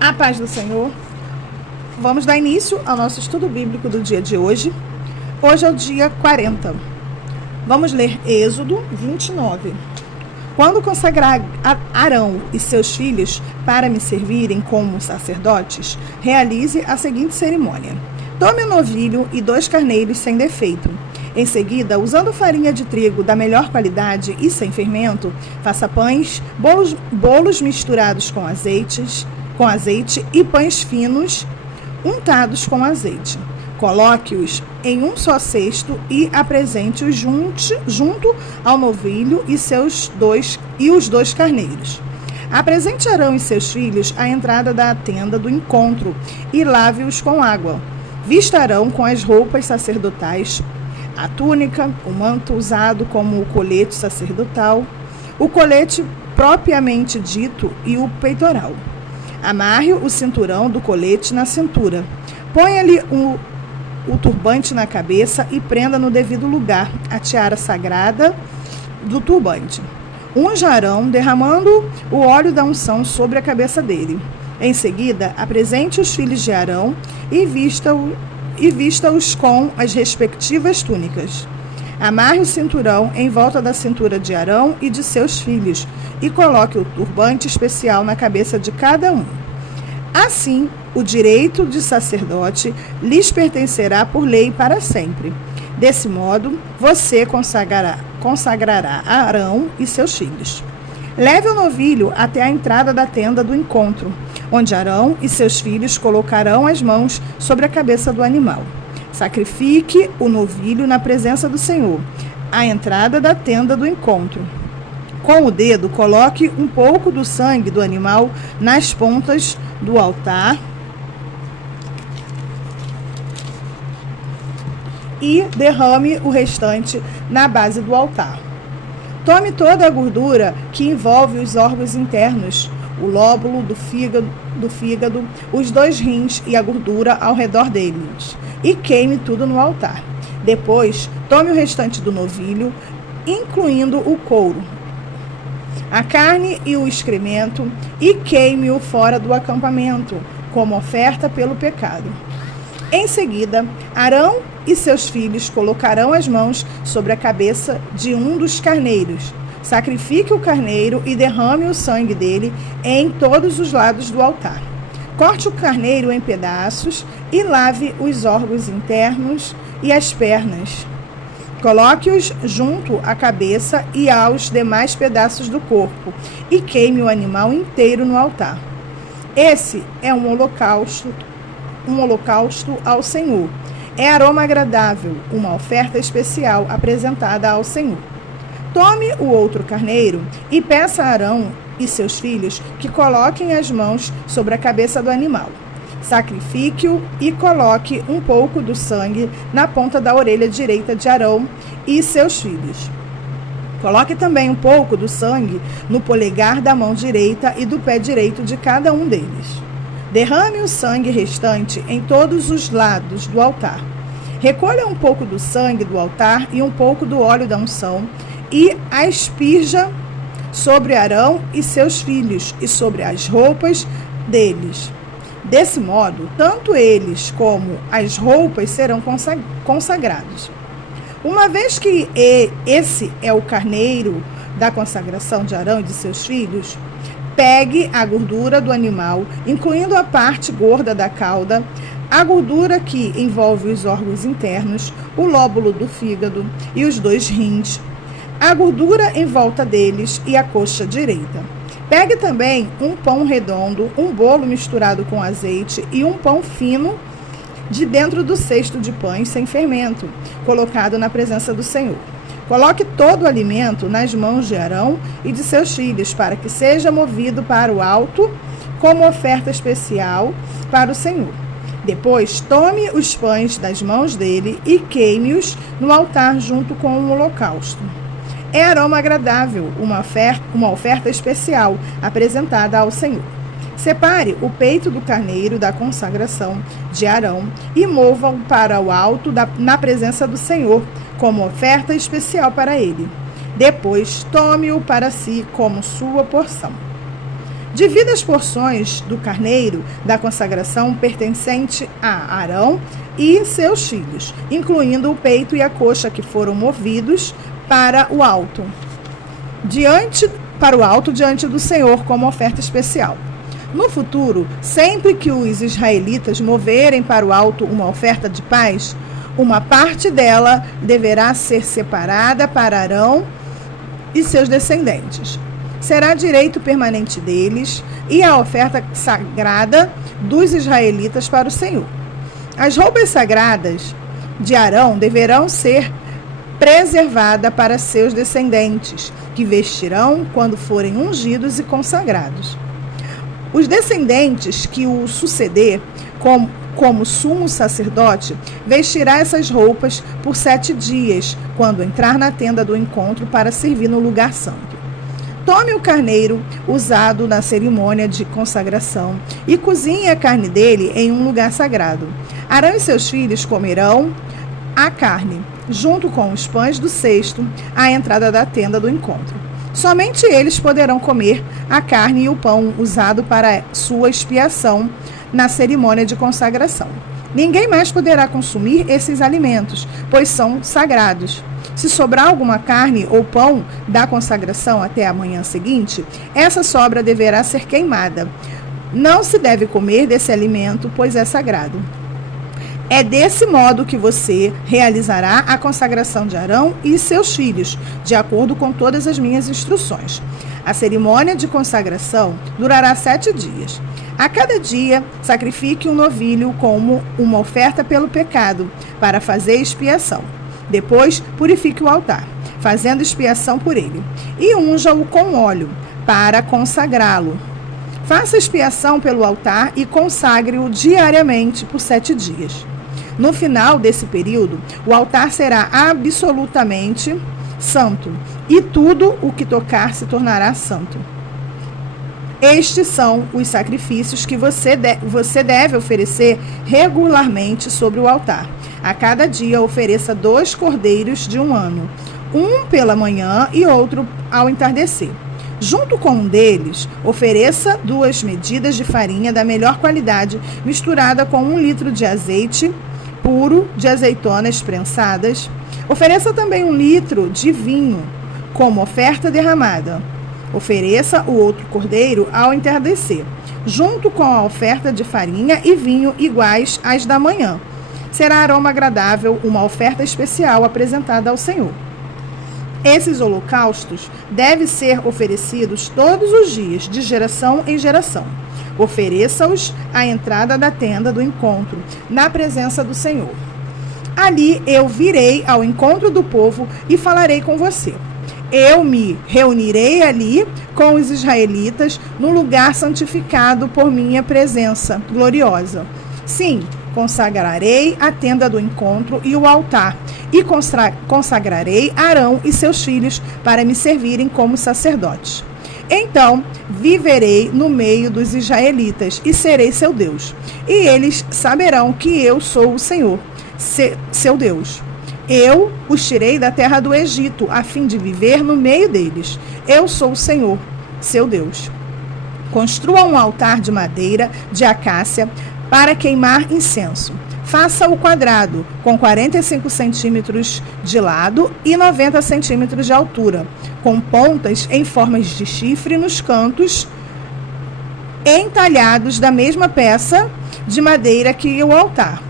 A paz do Senhor. Vamos dar início ao nosso estudo bíblico do dia de hoje. Hoje é o dia 40. Vamos ler Êxodo 29. Quando consagrar Arão e seus filhos para me servirem como sacerdotes, realize a seguinte cerimônia. Tome um novilho e 2 carneiros sem defeito. Em seguida, usando farinha de trigo da melhor qualidade e sem fermento, faça pães, bolos misturados com azeite e pães finos untados com azeite. Coloque-os em um só cesto e apresente-os junto ao novilho e os 2 carneiros. Apresente Arão e seus filhos à entrada da tenda do encontro e lave-os com água. Vista Arão com as roupas sacerdotais, a túnica, o manto usado como o colete sacerdotal, o colete propriamente dito e o peitoral. Amarre o cinturão do colete na cintura. Ponha-lhe o turbante na cabeça e prenda no devido lugar a tiara sagrada do turbante. Unja Arão, derramando o óleo da unção sobre a cabeça dele. Em seguida, apresente os filhos de Arão e vista-os com as respectivas túnicas. Amarre o cinturão em volta da cintura de Arão e de seus filhos e coloque o turbante especial na cabeça de cada um. Assim, o direito de sacerdote lhes pertencerá por lei para sempre. Desse modo, você consagrará Arão e seus filhos. Leve o novilho até a entrada da tenda do encontro, onde Arão e seus filhos colocarão as mãos sobre a cabeça do animal. Sacrifique o novilho na presença do Senhor, à entrada da tenda do encontro. Com o dedo, coloque um pouco do sangue do animal nas pontas do altar e derrame o restante na base do altar. Tome toda a gordura que envolve os órgãos internos, o lóbulo do fígado, os 2 rins e a gordura ao redor deles, e queime tudo no altar. Depois, tome o restante do novilho, incluindo o couro, a carne e o excremento, e queime-o fora do acampamento, como oferta pelo pecado. Em seguida, Arão e seus filhos colocarão as mãos sobre a cabeça de um dos carneiros. Sacrifique o carneiro e derrame o sangue dele em todos os lados do altar. Corte o carneiro em pedaços e lave os órgãos internos e as pernas. Coloque-os junto à cabeça e aos demais pedaços do corpo e queime o animal inteiro no altar. Esse é um holocausto ao Senhor. É aroma agradável, uma oferta especial apresentada ao Senhor. Tome o outro carneiro e peça a Arão e seus filhos que coloquem as mãos sobre a cabeça do animal. Sacrifique-o e coloque um pouco do sangue na ponta da orelha direita de Arão e seus filhos. Coloque também um pouco do sangue no polegar da mão direita e do pé direito de cada um deles. Derrame o sangue restante em todos os lados do altar. Recolha um pouco do sangue do altar e um pouco do óleo da unção e asperja sobre Arão e seus filhos e sobre as roupas deles. Desse modo, tanto eles como as roupas serão consagrados. Uma vez que esse é o carneiro da consagração de Arão e de seus filhos, pegue a gordura do animal, incluindo a parte gorda da cauda, a gordura que envolve os órgãos internos, o lóbulo do fígado e os 2 rins, a gordura em volta deles e a coxa direita. Pegue também um pão redondo, um bolo misturado com azeite e um pão fino de dentro do cesto de pães sem fermento, colocado na presença do Senhor. Coloque todo o alimento nas mãos de Arão e de seus filhos, para que seja movido para o alto como oferta especial para o Senhor. Depois, tome os pães das mãos dele e queime-os no altar junto com o holocausto. É aroma agradável, uma oferta especial apresentada ao Senhor. Separe o peito do carneiro da consagração de Arão e mova-o para o alto na presença do Senhor, como oferta especial para ele. Depois, tome-o para si como sua porção. Divida as porções do carneiro da consagração pertencente a Arão e seus filhos, incluindo o peito e a coxa que foram movidos para o alto diante do Senhor como oferta especial. No futuro, sempre que os israelitas moverem para o alto uma oferta de paz, uma parte dela deverá ser separada para Arão e seus descendentes. Será direito permanente deles e a oferta sagrada dos israelitas para o Senhor. As roupas sagradas de Arão deverão ser preservadas para seus descendentes, que vestirão quando forem ungidos e consagrados. Os descendentes que o suceder como sumo sacerdote vestirá essas roupas por 7 dias, quando entrar na tenda do encontro para servir no lugar santo. Tome o carneiro usado na cerimônia de consagração e cozinhe a carne dele em um lugar sagrado. Arão e seus filhos comerão a carne, junto com os pães do cesto, à entrada da tenda do encontro. Somente eles poderão comer a carne e o pão usado para sua expiação na cerimônia de consagração. Ninguém mais poderá consumir esses alimentos, pois são sagrados. Se sobrar alguma carne ou pão da consagração até a manhã seguinte, essa sobra deverá ser queimada. Não se deve comer desse alimento, pois é sagrado. É desse modo que você realizará a consagração de Arão e seus filhos, de acordo com todas as minhas instruções. A cerimônia de consagração durará 7 dias. A cada dia, sacrifique um novilho como uma oferta pelo pecado, para fazer expiação. Depois, purifique o altar, fazendo expiação por ele, e unja-o com óleo, para consagrá-lo. Faça expiação pelo altar e consagre-o diariamente por 7 dias. No final desse período, o altar será absolutamente santo, e tudo o que tocar se tornará santo. Estes são os sacrifícios que você deve oferecer regularmente sobre o altar. A cada dia ofereça 2 cordeiros de 1 ano, um pela manhã e outro ao entardecer. Junto com um deles, ofereça 2 medidas de farinha da melhor qualidade, misturada com 1 litro de azeite puro de azeitonas prensadas. Ofereça também 1 litro de vinho como oferta derramada. Ofereça o outro cordeiro ao entardecer, junto com a oferta de farinha e vinho iguais às da manhã. Será aroma agradável, uma oferta especial apresentada ao Senhor. Esses holocaustos devem ser oferecidos todos os dias, de geração em geração. Ofereça-os à entrada da tenda do encontro, na presença do Senhor. Ali eu virei ao encontro do povo e falarei com você. Eu me reunirei ali com os israelitas no lugar santificado por minha presença gloriosa. Sim, consagrarei a tenda do encontro e o altar, e consagrarei Arão e seus filhos para me servirem como sacerdotes. Então viverei no meio dos israelitas e serei seu Deus, e eles saberão que eu sou o Senhor, seu Deus. Eu os tirei da terra do Egito, a fim de viver no meio deles. Eu sou o Senhor, seu Deus. Construa um altar de madeira de acácia para queimar incenso. Faça-o quadrado, com 45 centímetros de lado e 90 centímetros de altura, com pontas em formas de chifre nos cantos, entalhados da mesma peça de madeira que o altar.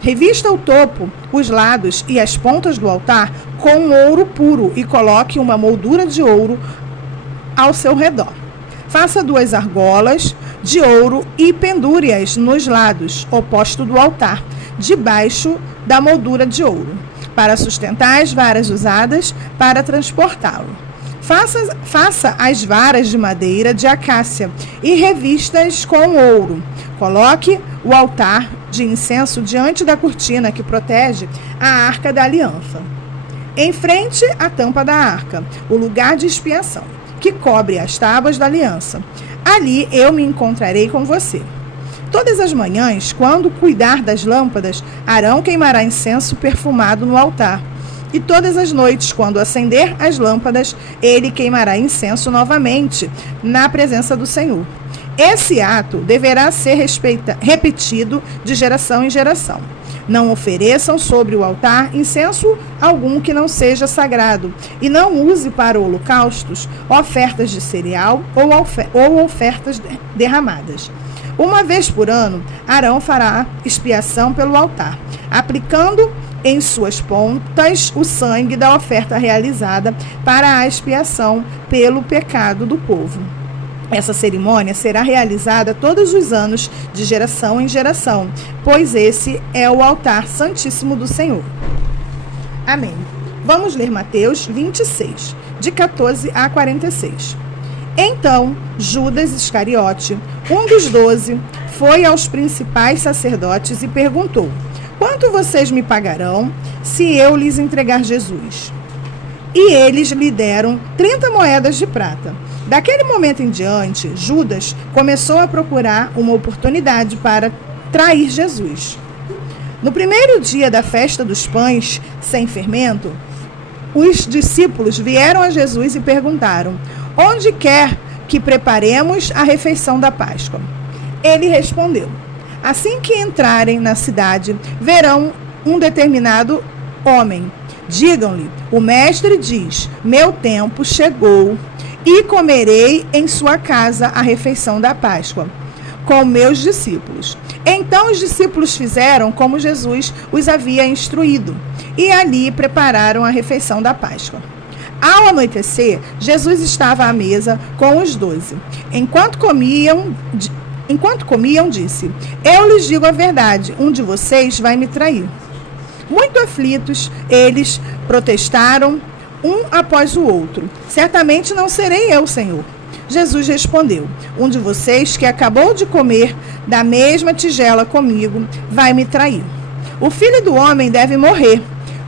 Revista o topo, os lados e as pontas do altar com ouro puro e coloque uma moldura de ouro ao seu redor. Faça 2 argolas de ouro e pendure-as nos lados, oposto do altar, debaixo da moldura de ouro, para sustentar as varas usadas para transportá-lo. Faça as varas de madeira de acácia e revista-as com ouro. Coloque o altar de incenso diante da cortina que protege a arca da aliança. Em frente à tampa da arca, o lugar de expiação, que cobre as tábuas da aliança. Ali eu me encontrarei com você. Todas as manhãs, quando cuidar das lâmpadas, Arão queimará incenso perfumado no altar. E todas as noites, quando acender as lâmpadas, ele queimará incenso novamente na presença do Senhor. Esse ato deverá ser repetido de geração em geração. Não ofereçam sobre o altar incenso algum que não seja sagrado, e não use para holocaustos ofertas de cereal ou ofertas derramadas. Uma vez por ano, Arão fará expiação pelo altar, aplicando em suas pontas o sangue da oferta realizada para a expiação pelo pecado do povo. Essa cerimônia será realizada todos os anos, de geração em geração, pois esse é o altar santíssimo do Senhor. Amém. Vamos ler Mateus 26, de 14 a 46. Então, Judas Iscariote, um dos 12, foi aos principais sacerdotes e perguntou: quanto vocês me pagarão se eu lhes entregar Jesus? E eles lhe deram 30 moedas de prata. Daquele momento em diante, Judas começou a procurar uma oportunidade para trair Jesus. No primeiro dia da festa dos pães sem fermento, os discípulos vieram a Jesus e perguntaram: onde quer que preparemos a refeição da Páscoa? Ele respondeu: assim que entrarem na cidade, verão um determinado homem. Digam-lhe: o mestre diz, meu tempo chegou, e comerei em sua casa a refeição da Páscoa, com meus discípulos. Então os discípulos fizeram como Jesus os havia instruído, e ali prepararam a refeição da Páscoa. Ao anoitecer, Jesus estava à mesa com os 12. Enquanto comiam, disse: eu lhes digo a verdade, um de vocês vai me trair. Muito aflitos, eles protestaram um após o outro: certamente não serei eu, Senhor. Jesus respondeu: um de vocês que acabou de comer da mesma tigela comigo vai me trair. O Filho do Homem deve morrer,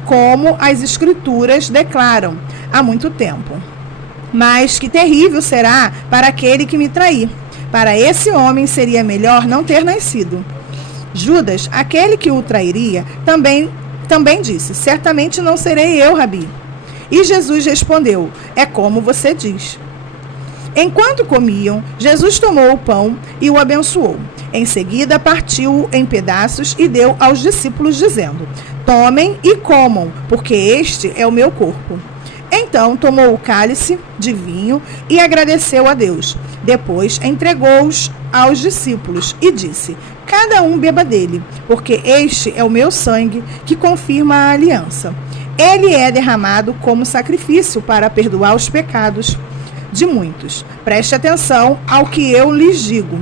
como as Escrituras declaram há muito tempo. Mas que terrível será para aquele que me trair. Para esse homem seria melhor não ter nascido. Judas, aquele que o trairia, também disse: certamente não serei eu, Rabi. E Jesus respondeu: é como você diz. Enquanto comiam, Jesus tomou o pão e o abençoou. Em seguida, partiu-o em pedaços e deu aos discípulos, dizendo: tomem e comam, porque este é o meu corpo. Então tomou o cálice de vinho e agradeceu a Deus. Depois entregou-os aos discípulos e disse: cada um beba dele, porque este é o meu sangue que confirma a aliança. Ele é derramado como sacrifício para perdoar os pecados de muitos. Preste atenção ao que eu lhes digo.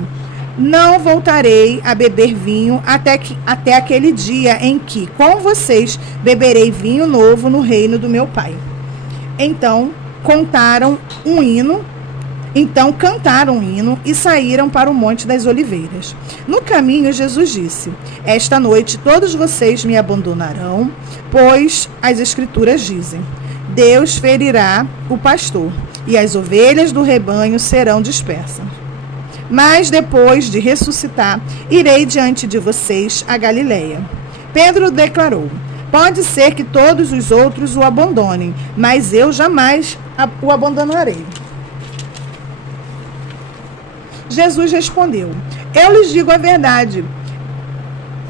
Não voltarei a beber vinho até aquele dia em que, com vocês, beberei vinho novo no reino do meu Pai. Então cantaram um hino e saíram para o Monte das Oliveiras. No caminho, Jesus disse: esta noite todos vocês me abandonarão, pois as Escrituras dizem: Deus ferirá o pastor, e as ovelhas do rebanho serão dispersas. Mas depois de ressuscitar, irei diante de vocês a Galileia. Pedro declarou: pode ser que todos os outros o abandonem, mas eu jamais o abandonarei. Jesus respondeu: eu lhes digo a verdade.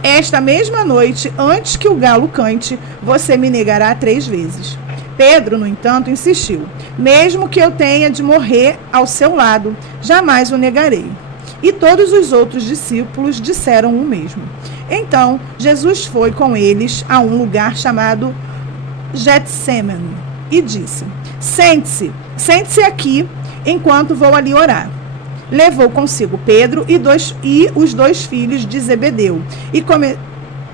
Esta mesma noite, antes que o galo cante, você me negará 3 vezes. Pedro, no entanto, insistiu: mesmo que eu tenha de morrer ao seu lado, jamais o negarei. E todos os outros discípulos disseram o mesmo. Então, Jesus foi com eles a um lugar chamado Getsêmani e disse: sente-se aqui enquanto vou ali orar. Levou consigo Pedro e os 2 filhos de Zebedeu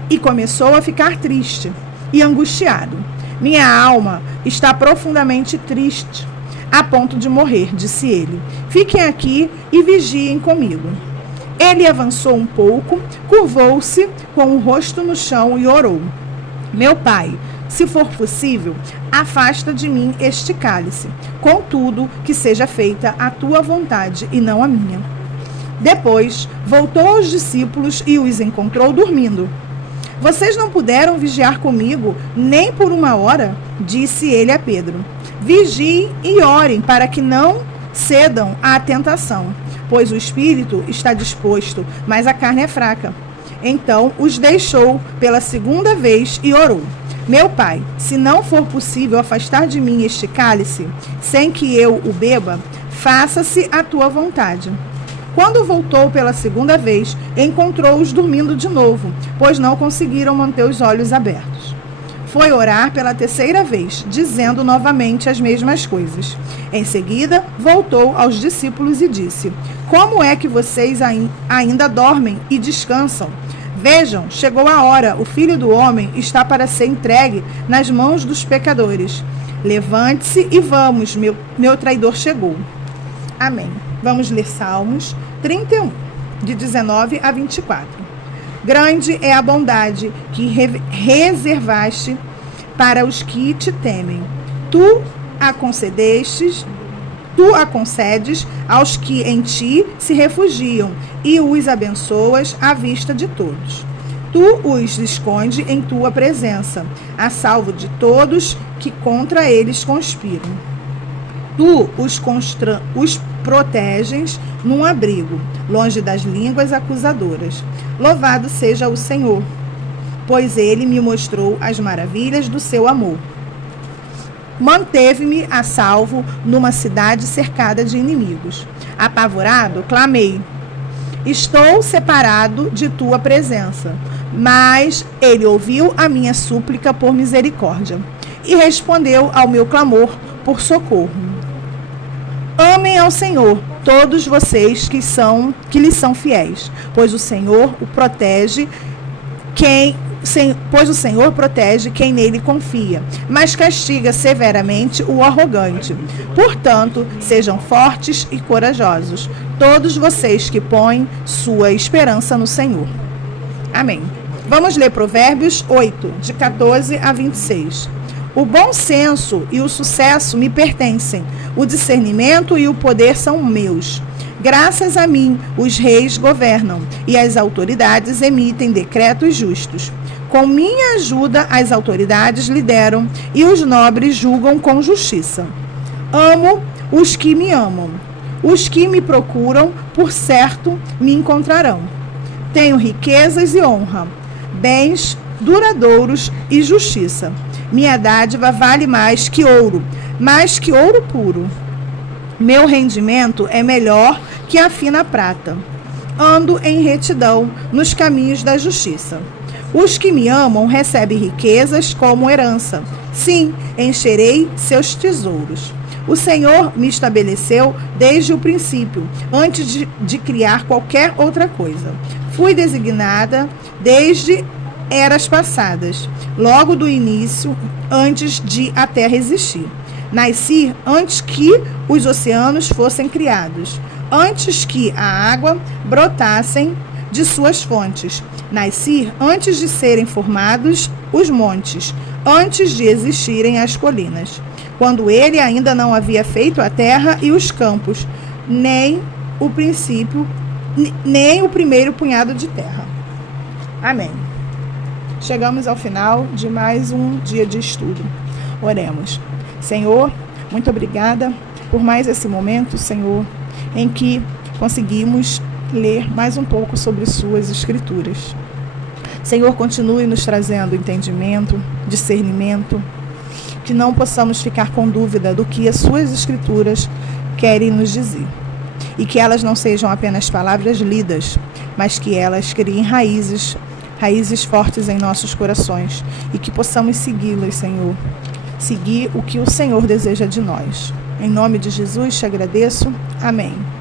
e começou a ficar triste e angustiado. Minha alma está profundamente triste, a ponto de morrer, disse ele. Fiquem aqui e vigiem comigo. Ele avançou um pouco, curvou-se com o rosto no chão e orou: meu Pai, se for possível, afasta de mim este cálice. Contudo, que seja feita a tua vontade e não a minha. Depois, voltou aos discípulos e os encontrou dormindo. Vocês não puderam vigiar comigo nem por 1 hora? Disse ele a Pedro. Vigiem e orem para que não cedam à tentação, pois o espírito está disposto, mas a carne é fraca. Então os deixou pela segunda vez e orou: Meu pai, se não for possível afastar de mim este cálice, sem que eu o beba, faça-se a tua vontade. Quando voltou pela segunda vez, encontrou-os dormindo de novo, pois não conseguiram manter os olhos abertos. Foi orar pela terceira vez, dizendo novamente as mesmas coisas. Em seguida, voltou aos discípulos e disse: Como é que vocês ainda dormem e descansam? Vejam, chegou a hora, o Filho do Homem está para ser entregue nas mãos dos pecadores. Levante-se e vamos, meu traidor chegou. Amém. Vamos ler Salmos 31, de 19 a 24. Grande é a bondade que reservaste para os que te temem. Tu a concedes aos que em ti se refugiam e os abençoas à vista de todos. Tu os esconde em tua presença, a salvo de todos que contra eles conspiram. Tu os proteges num abrigo, longe das línguas acusadoras. Louvado seja o Senhor, pois ele me mostrou as maravilhas do seu amor. Manteve-me a salvo numa cidade cercada de inimigos. Apavorado, clamei: Estou separado de tua presença. Mas ele ouviu a minha súplica por misericórdia e respondeu ao meu clamor por socorro. Amem ao Senhor todos vocês que lhe são fiéis, pois o Senhor protege quem nele confia, mas castiga severamente o arrogante. Portanto, sejam fortes e corajosos, todos vocês que põem sua esperança no Senhor. Amém. Vamos ler Provérbios 8, de 14 a 26. O bom senso e o sucesso me pertencem, o discernimento e o poder são meus. Graças a mim, os reis governam e as autoridades emitem decretos justos. Com minha ajuda, as autoridades lideram e os nobres julgam com justiça. Amo os que me amam. Os que me procuram, por certo, me encontrarão. Tenho riquezas e honra, bens duradouros e justiça. Minha dádiva vale mais que ouro puro. Meu rendimento é melhor que a fina prata. Ando em retidão nos caminhos da justiça. Os que me amam recebem riquezas como herança. Sim, encherei seus tesouros. O Senhor me estabeleceu desde o princípio, antes de criar qualquer outra coisa. Fui designada desde eras passadas, logo do início, antes de a terra existir. Nasci antes que os oceanos fossem criados, antes que a água brotassem de suas fontes. Nasci antes de serem formados os montes, antes de existirem as colinas, quando ele ainda não havia feito a terra e os campos, nem o primeiro punhado de terra. Amém. Chegamos ao final de mais um dia de estudo. Oremos. Senhor, muito obrigada por mais esse momento, Senhor, em que conseguimos ler mais um pouco sobre suas escrituras. Senhor, continue nos trazendo entendimento, discernimento, que não possamos ficar com dúvida do que as suas escrituras querem nos dizer. E que elas não sejam apenas palavras lidas, mas que elas criem raízes fortes em nossos corações e que possamos segui-las, Senhor. Seguir o que o Senhor deseja de nós. Em nome de Jesus te agradeço. Amém.